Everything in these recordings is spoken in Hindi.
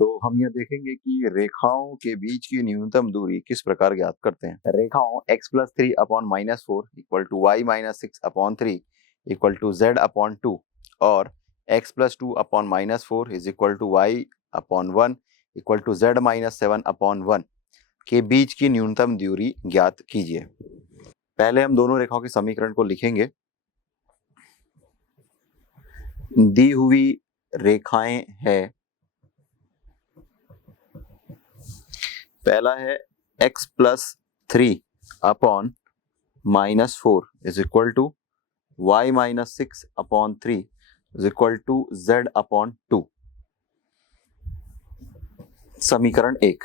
तो हम यह देखेंगे कि रेखाओं के बीच की न्यूनतम दूरी किस प्रकार ज्ञात करते हैं। रेखाओं x+3/-4 equal to y-6/3 equal to z/2 और x+2/-4 is equal to y/1 equal to z-7/1 के बीच की न्यूनतम दूरी ज्ञात कीजिए। पहले हम दोनों रेखाओं के समीकरण को लिखेंगे। दी हुई रेखाएं हैं, पहला है x+3/-4 is equal to y-6/3 is equal to z/2, समीकरण 1।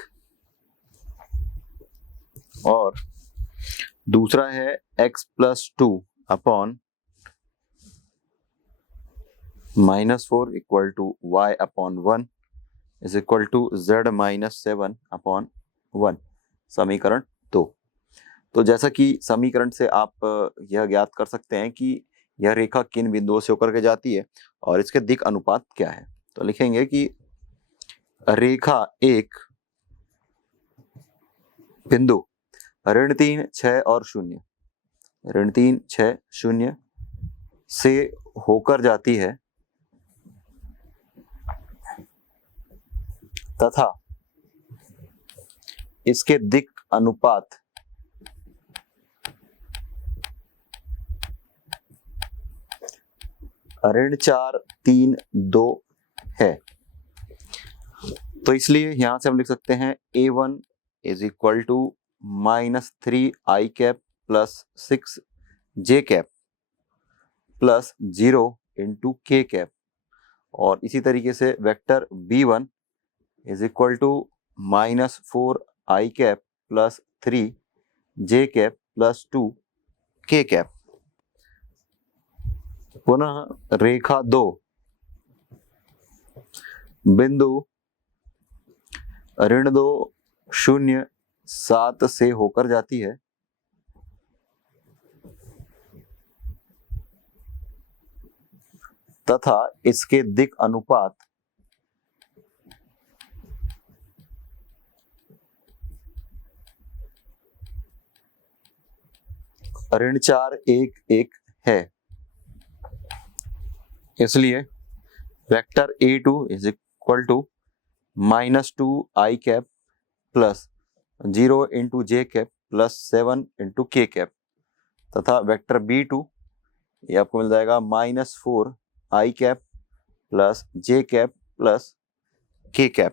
और दूसरा है x+2/-4 equal to y/1 is equal to z-7/1, समीकरण 2। तो जैसा कि समीकरण से आप यह ज्ञात कर सकते हैं कि यह रेखा किन बिंदुओं से होकर के जाती है और इसके दिक् अनुपात क्या है। तो लिखेंगे कि रेखा एक बिंदु ऋण 3, 6 और 0 ऋण 3, 6, 0 से होकर जाती है तथा इसके दिक् अनुपात ऋण 4, 3, 2 है। तो इसलिए यहां से हम लिख सकते हैं A1 is equal to -3i plus 6j plus 0 into k, और इसी तरीके से vector B1 is equal to -4i plus 3j प्लस 2k। पुनः रेखा 2 बिंदु ऋण 2, 0, 7 से होकर जाती है तथा इसके दिक् अनुपात ऋण 4, 1, 1 है। इसलिए vector A2 is equal to -2i plus 0 into j plus 7 into k, तथा वेक्टर B2 ये आपको मिल जाएगा -4i plus j plus k।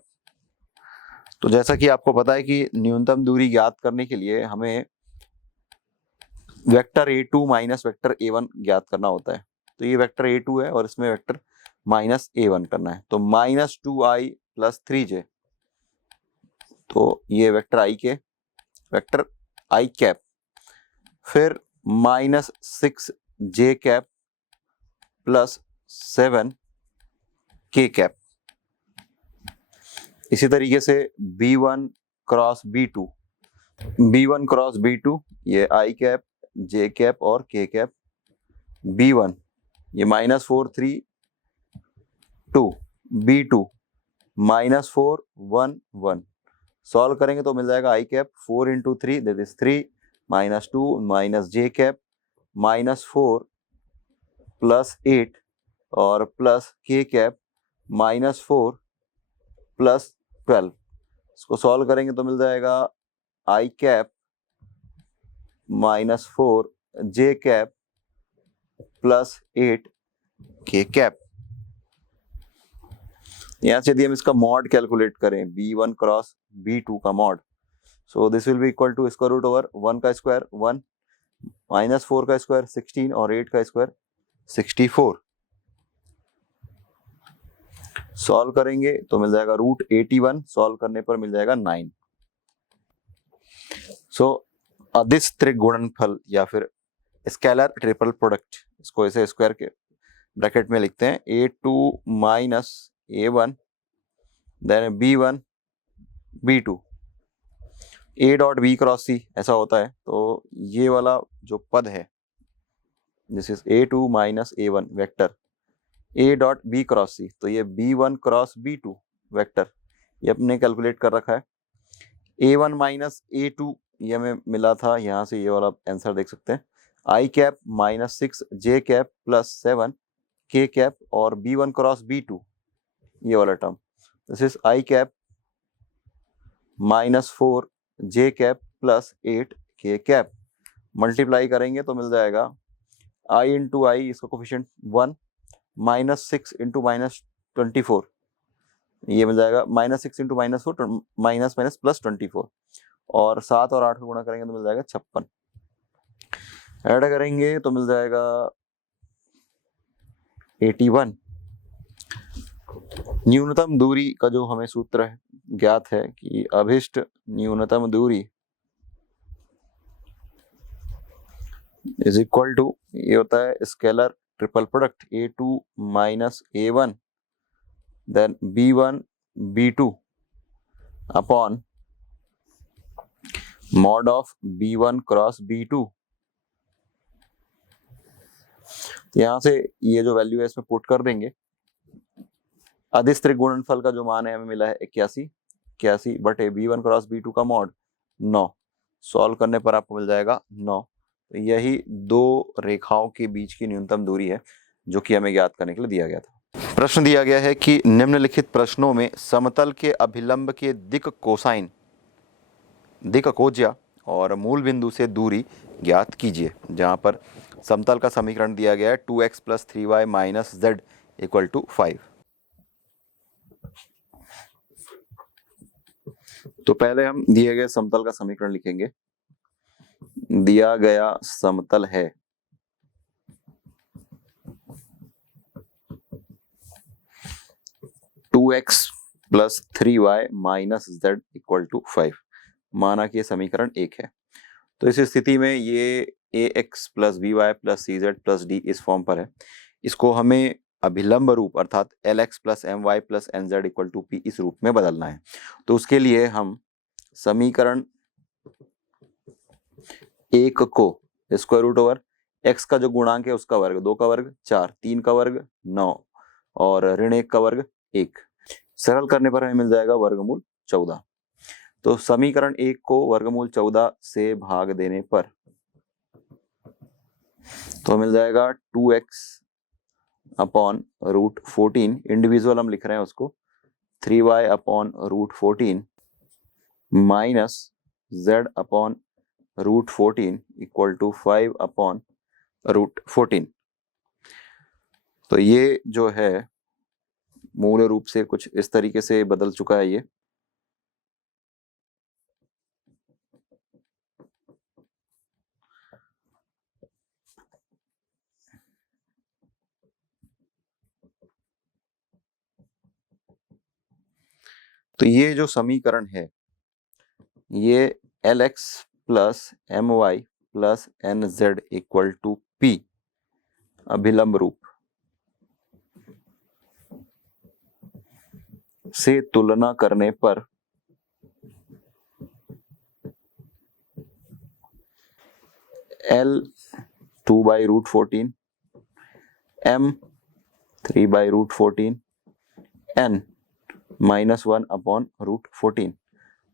तो जैसा कि आपको पता है कि न्यूनतम दूरी ज्ञात करने के लिए हमें vector A2 minus vector A1 ज्ञात करना होता है। तो ये वेक्टर A2 है और इसमें वेक्टर -A1 करना है। तो -2i प्लस 3j, तो ये वेक्टर i, फिर -6j प्लस 7k। इसी तरीके से B1 क्रॉस B2 ये i, j और k। B1 ये -4, 3, 2, B2 -4, 1, 1 सॉल्व करेंगे तो मिल जाएगा i 4 into 3 that is 3 -2 -j -4 plus 8 और प्लस k -4 प्लस 12। इसको सॉल्व करेंगे तो मिल जाएगा i -4 j प्लस 8 k। यहाँ से यदि हम इसका मॉड कैलकुलेट करें B1 क्रॉस B2 का mod, so this will be equal to square root over 1 का स्क्वायर 1 -4 का स्क्वायर 16 और 8 का स्क्वायर 64। सॉल्व करेंगे तो मिल जाएगा √81, सॉल्व करने पर मिल जाएगा 9। सो अदिश त्रिगुणनफल या फिर स्केलर ट्रिपल प्रोडक्ट, इसको ऐसे स्क्वायर के ब्रैकेट में लिखते हैं A2 minus A1 then B1 B2 A dot B cross C ऐसा होता है। तो ये वाला जो पद है this is A2 minus A1 vector A dot B cross C, तो ये B1 क्रॉस B2 वेक्टर ये अपने कैलकुलेट कर रखा है। A1 माइनस A2 ये हमें मिला था, यहाँ से ये वाला आंसर देख सकते हैं। I cap minus 6 J cap plus 7 K cap और B1 क्रॉस B2 ये वाला term. This is I cap minus 4 J cap plus 8 K cap. Multiply करेंगे तो मिल जाएगा I इंटू आई, इसका कोफिशिएंट 1 माइनस 6 इंटू माइनस 24, ये मिल जाएगा minus 6 into minus 4 minus minus plus 24, और 7 और 8 को गुणा करेंगे तो मिल जाएगा 56। ऐड करेंगे तो मिल जाएगा 81। न्यूनतम दूरी का जो हमें सूत्र है ज्ञात है कि अभिष्ट न्यूनतम दूरी इज इक्वल टू, ये होता है scalar triple product A2 minus A1 then B1 B2 upon mod of B1 cross B2। यहां से ये जो वैल्यू है इसमें पुट कर देंगे। अधिस्त्रिक गुणनफल का जो मान है हमें मिला है 81 बटे B1 क्रॉस B2 का मॉड 9। सॉल्व करने पर आपको मिल जाएगा 9। तो यही दो रेखाओं के बीच की न्यूनतम दूरी है जो कि हमें ज्ञात करने के लिए दिया गया था। प्रश्न दिया गया है कि निम्नलिखित प्रश्नों में समतल के अभिलंब के दिक् कोसाइन, दिक् कोज्या और मूल बिंदु से दूरी ज्ञात कीजिए। जहां पर समतल का समीकरण दिया गया है 2x plus 3y minus z equal to 5। तो पहले हम दिए गए समतल का समीकरण लिखेंगे। दिया गया समतल है two x plus 3y minus z equal to 5। माना कि ये समीकरण 1 है। तो इस स्थिति में ये ax plus by plus cz plus d इस फॉर्म पर है। इसको हमें अभिलंब रूप अर्थात lx plus my plus nz equal to p इस रूप में बदलना है। तो उसके लिए हम समीकरण 1 को स्क्वायर रूट ओवर x का जो गुणांक है उसका वर्ग, 2 का वर्ग 4, 3 का वर्ग 9 और ऋण 1 का वर्ग 1, सरल करने पर हमें मिल जाएगा वर्गमूल 14। तो समीकरण 1 को वर्गमूल 14 से भाग देने पर तो मिल जाएगा 2x अपॉन रूट 14, इंडिविजुअल हम लिख रहे हैं उसको, 3y upon root 14 minus z upon root 14 equal to 5 upon root 14। तो ये जो है मूल रूप से कुछ इस तरीके से बदल चुका है ये। तो ये जो समीकरण है ये Lx plus My plus Nz equal to P अभिलंब रूप से तुलना करने पर L 2 by root 14, M 3 by root 14, N minus 1 upon root 14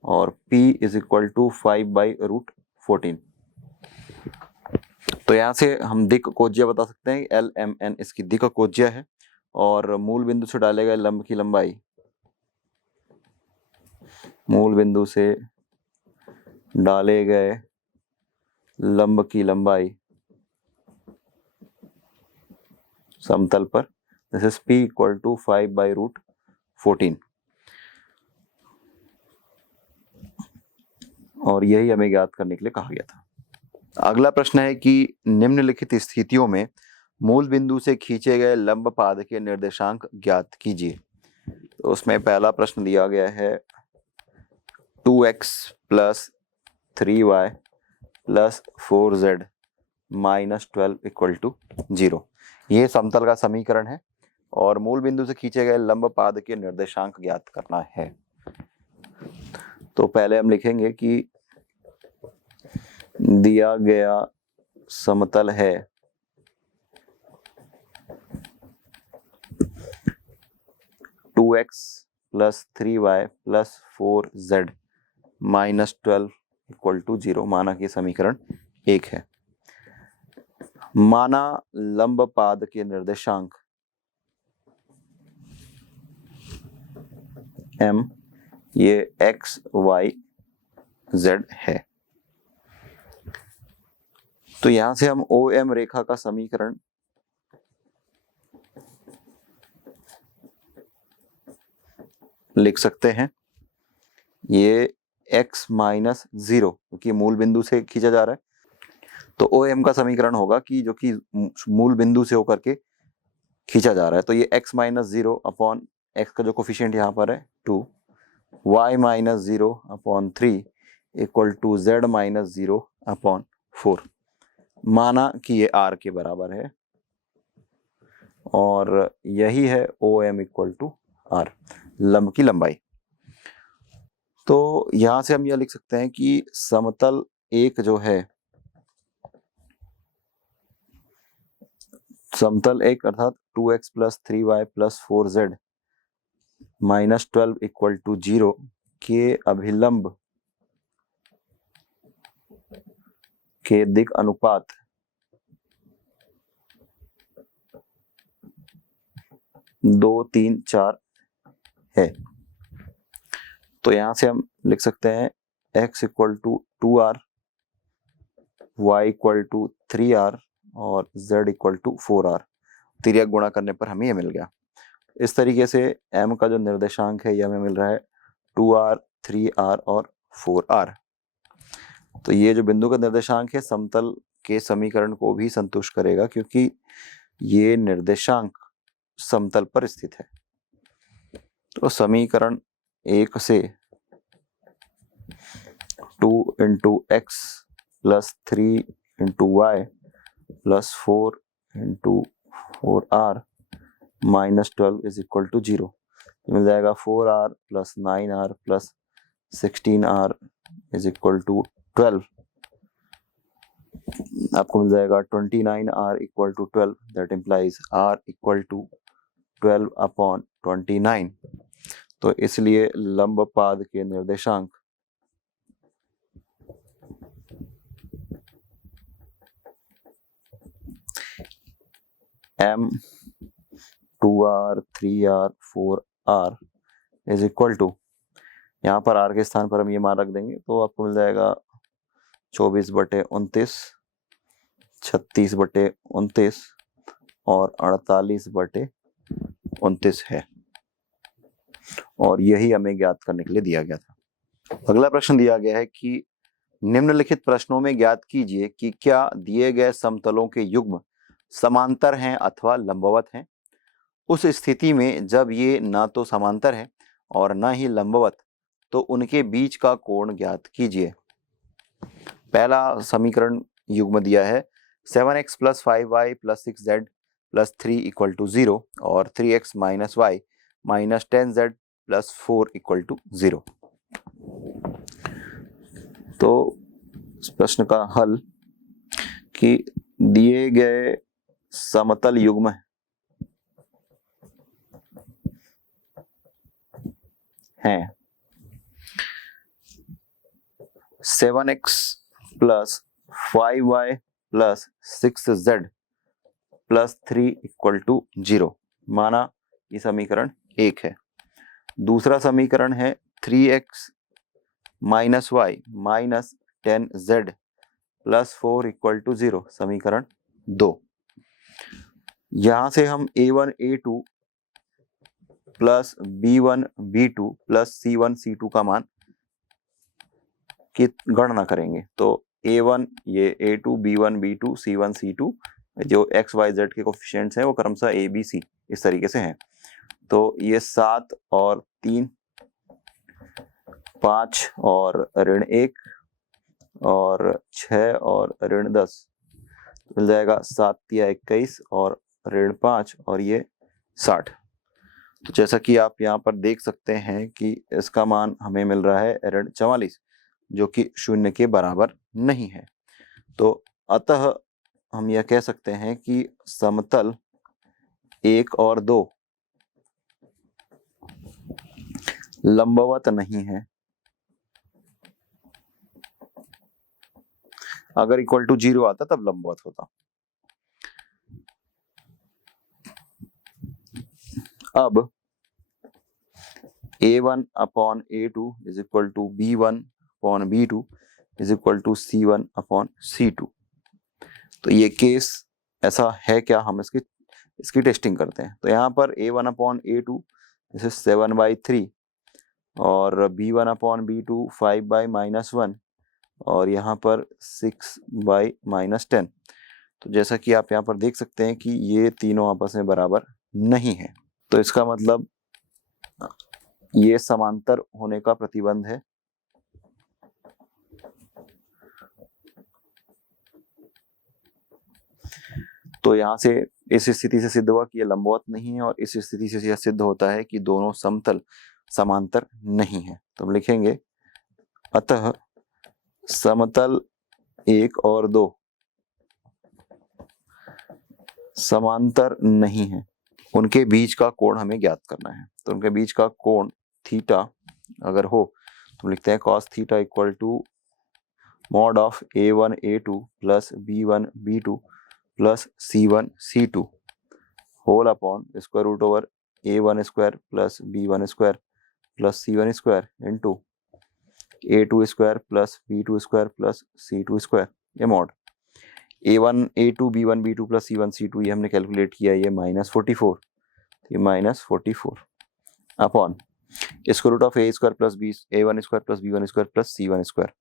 और P is equal to 5 by root 14। तो यहां से हम दिक् कोज्या बता सकते हैं। LMN इसकी दिक् कोज्या है और मूल बिंदु से डाले गए लंब की लंबाई, मूल बिंदु से डाले गए लंब की लंबाई समतल पर, this is P equal to 5 by root 14। और यही हमें ज्ञात करने के लिए कहा गया था। अगला प्रश्न है कि निम्नलिखित स्थितियों में मूल बिंदु से खींचे गए लंब पाद के निर्देशांक ज्ञात कीजिए। तो उसमें पहला प्रश्न दिया गया है 2x plus 3y plus 4z minus 12 equal to 0। ये समतल का समीकरण है और मूल बिंदु से खींचे गए लंब पाद के निर्देशांक ज्ञात करना है। तो पहले हम लिखेंगे कि दिया गया समतल है two x plus 3y plus 4z minus 12 equal to 0। माना कि समीकरण 1 है। माना लंब पाद के निर्देशांक m ये x y z है। तो यहां से हम OM रेखा का समीकरण लिख सकते हैं। ये x माइनस 0 क्योंकि मूल बिंदु से खींचा जा रहा है, तो OM का समीकरण होगा कि जो कि मूल बिंदु से होकर के खींचा जा रहा है। तो ये x माइनस 0 अपॉन x का जो कोफिशिएंट यहाँ पर है 2, y minus 0 upon 3 equal to z minus 0 upon 4। माना कि ये r के बराबर है और यही है OM इक्वल टू r, लंब की लंबाई। तो यहां से हम यह लिख सकते हैं कि समतल एक जो है, समतल एक अर्थात 2x plus 3y plus 4z minus 12 equal to 0 के अभिलंब के दिक् अनुपात दो, तीन, चार है। तो यहां से हम लिख सकते हैं x equal to 2r, y equal to 3r और z इक्वल टू 4r। तिर्यक गुणा करने पर हमें ये मिल गया। इस तरीके से m का जो निर्देशांक है ये हमें मिल रहा है 2r, 3r और 4r। तो ये जो बिंदु का निर्देशांक है समतल के समीकरण को भी संतुष्ट करेगा क्योंकि ये निर्देशांक समतल पर स्थित है। तो समीकरण 1 से 2 into x plus 3 into y plus 4 into 4r minus 12 is equal to 0 मिल जाएगा। 4r plus 9r plus 16r is equal to 12। आपको मिल जाएगा 29r equal to 12, that implies r equal to 12 upon 29। तो इसलिए लंब पाद के निर्देशांक m 2r 3r 4r is equal to, यहाँ पर r के स्थान पर हम ये मान रख देंगे तो आपको मिल जाएगा 24/29, 36/29 और 48/29 है। और यही हमें ज्ञात करने के लिए दिया गया था। अगला प्रश्न दिया गया है कि निम्नलिखित प्रश्नों में ज्ञात कीजिए कि क्या दिए गए समतलों के युग्म समांतर हैं अथवा लंबवत हैं। उस स्थिति में जब ये ना तो समांतर है और ना ही लंबवत, तो उनके बीच का कोण ज्ञात कीजिए। पहला समीकरण युग्म दिया है 7x plus 5y plus 6z plus 3 equal to 0 और 3x minus y minus 10z plus 4 equal to 0। तो इस प्रश्न का हल कि दिए गए समतल युग्म हैं 7x plus 5y plus 6z plus 3 equal to 0। माना ये समीकरण 1 है। दूसरा समीकरण है 3x minus y minus 10z plus 4 equal to 0, समीकरण 2। यहां से हम a1 a2 plus b1 b2 plus c1 c2 का मान की गणना करेंगे। तो a1 ये a2 b1 b2 c1 c2 जो x y z के कोफिशिएंट्स हैं वो क्रमशः a b c इस तरीके से हैं। तो ये 7 और 3, 5 और ऋण 1 और 6 और ऋण 10 मिल जाएगा 7 या 21 और ऋण 5 और ये 60। तो जैसा कि आप यहाँ पर देख सकते हैं कि इसका मान हमें मिल रहा है ऋण 44 जो कि 0 के बराबर नहीं है। तो अतः हम यह कह सकते हैं कि समतल 1 और 2 लंबवत नहीं है। अगर इक्वल टू 0 आता तब लंबवत होता। अब a1 upon a2 is equal to b1 upon b2 is equal to c1 upon c2। तो ये केस ऐसा है क्या, हम इसकी टेस्टिंग करते हैं। तो यहाँ पर a1 upon a2 this is 7/3 और b1 अपॉन b2 5/-1 और यहाँ पर 6/-10। तो जैसा कि आप यहाँ पर देख सकते हैं कि ये तीनों आपस में बराबर नहीं है, तो इसका मतलब ये समांतर होने का प्रतिबंध है। तो यहाँ से इस स्थिति से सिद्ध हुआ कि ये लंबवत नहीं है और इस स्थिति से यह सिद्ध होता है कि दोनों समतल समांतर नहीं है। तो हम लिखेंगे अतः समतल 1 और 2 समांतर नहीं है, उनके बीच का कोण हमें ज्ञात करना है। तो उनके बीच का कोण थीटा अगर हो तो लिखते हैं cos theta equal to mod of a1 a2 plus b1 b2 plus c1 c2 whole upon square root over a1 square plus b1 square plus c1 square into a2 square plus b2 square plus c2 square. ये mod a1 a2 b1 b2 plus c1 c2 ये हमने कैलकुलेट किया, ये -44, ये -44 upon square root of a square plus b a1 square plus b1 square plus c1 square.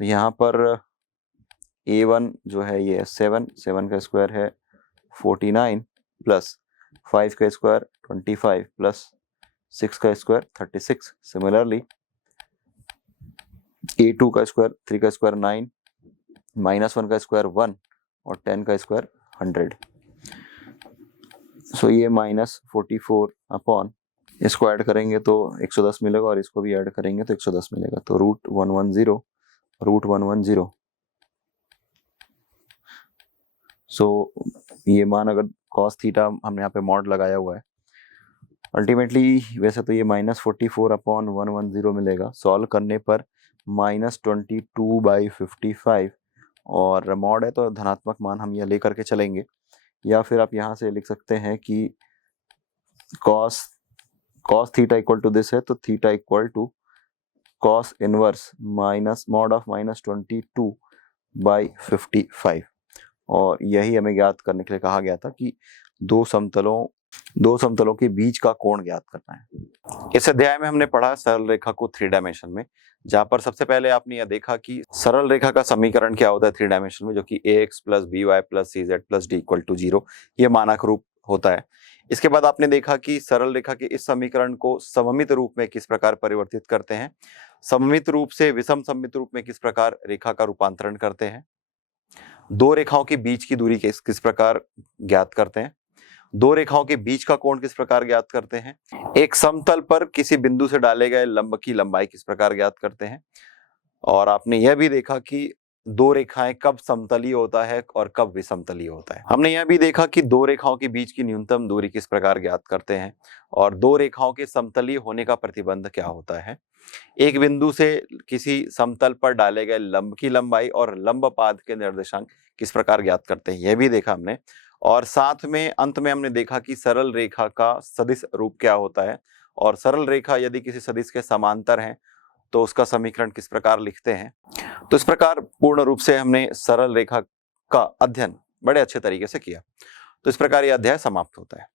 तो यहाँ पर a1 जो है ये 7 का स्क्वायर है 49 प्लस 5 का स्क्वायर 25 प्लस 6 का स्क्वायर 36। सिमिलरली a2 का स्क्वायर 3 का स्क्वायर 9 -1 का स्क्वायर 1 और 10 का स्क्वायर 100। सो ये -44 अपॉन इसको ऐड करेंगे तो 110 मिलेगा और इसको भी ऐड करेंगे तो 110 मिलेगा। तो √110 सो ये मान अगर cos थीटा हमने यहाँ पे मॉड लगाया हुआ है, अल्टीमेटली वैसे तो ये -44 अपॉन 110 मिलेगा। सॉल्व करने पर -22/55 और मॉड है तो धनात्मक मान हम यह लेकर के चलेंगे, या फिर आप यहाँ से लिख सकते हैं कि cos theta equal to this है तो theta equal to cos inverse minus mod of -22/55 और यही हमें ज्ञात करने के लिए कहा गया था कि दो समतलों के बीच का कोण ज्ञात करना है। इस अध्याय में हमने पढ़ा सरल रेखा को 3 डायमेंशन में, जहां पर सबसे पहले आपने यह देखा कि सरल रेखा का समीकरण क्या होता है 3 डायमेंशन में, जो कि ax plus by plus cz plus d equal to 0 ये मानक रूप होता है। इसके बाद आपने देखा कि सरल रेखा के इस समीकरण को सममित रूप में किस प्रकार परिवर्तित करते हैं, सममित रूप से विषम सममित रूप में किस प्रकार रेखा का रूपांतरण करते हैं, दो रेखाओं के बीच की दूरी किस प्रकार ज्ञात करते हैं, दो रेखाओं के बीच का कोण किस प्रकार ज्ञात करते हैं, एक समतल पर किसी बिंदु से डाले गए लंब की लंबाई किस प्रकार ज्ञात करते हैं, और आपने यह भी देखा कि दो रेखाएं कब समतलीय होता है और कब विषमतलीय होता है। हमने यह भी देखा कि दो रेखाओं के बीच की न्यूनतम दूरी किस प्रकार ज्ञात करते हैं और दो रेखाओं के समतलीय होने का प्रतिबंध क्या होता है, एक बिंदु से किसी समतल पर डाले गए लंब की लंबाई और लंब पाद के निर्देशांक किस प्रकार ज्ञात करते हैं, यह भी देखा हमने। और साथ में अंत में हमने देखा कि सरल रेखा का सदिश रूप क्या होता है और सरल रेखा यदि किसी सदिश के समांतर है तो उसका समीकरण किस प्रकार लिखते हैं। तो इस प्रकार पूर्ण रूप से हमने सरल रेखा का अध्ययन बड़े अच्छे तरीके से किया। तो इस प्रकार यह अध्याय समाप्त होता है।